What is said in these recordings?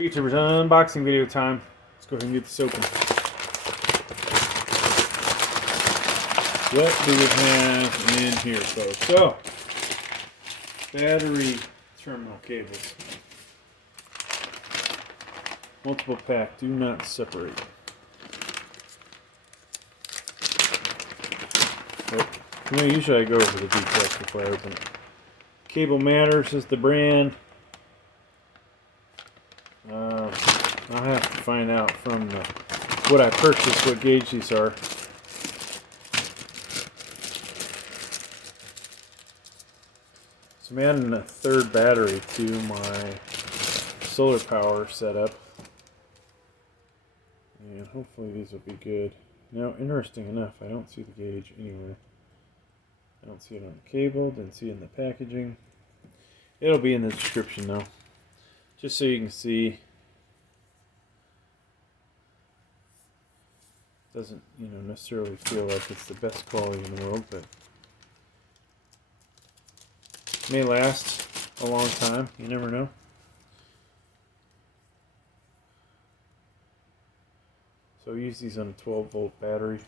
YouTubers, unboxing video time. Let's go ahead and get this open. What do we have in here, folks? So, battery terminal cables. Multiple pack, do not separate. But, usually I go over the details before I open it. Cable Matters is the brand. I'll have to find out from what I purchased what gauge these are. So I'm adding a third battery to my solar power setup. And hopefully these will be good. Now, interesting enough, I don't see the gauge anywhere. I don't see it on the cable, didn't see it in the packaging. It'll be in the description though. Just so you can see. Doesn't, necessarily feel like it's the best quality in the world, but may last a long time. You never know. So I use these on a 12-volt battery.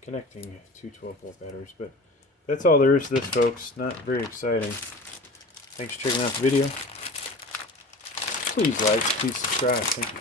Connecting two 12-volt batteries, but that's all there is to this, folks. Not very exciting. Thanks for checking out the video. Please like, please subscribe. Thank you.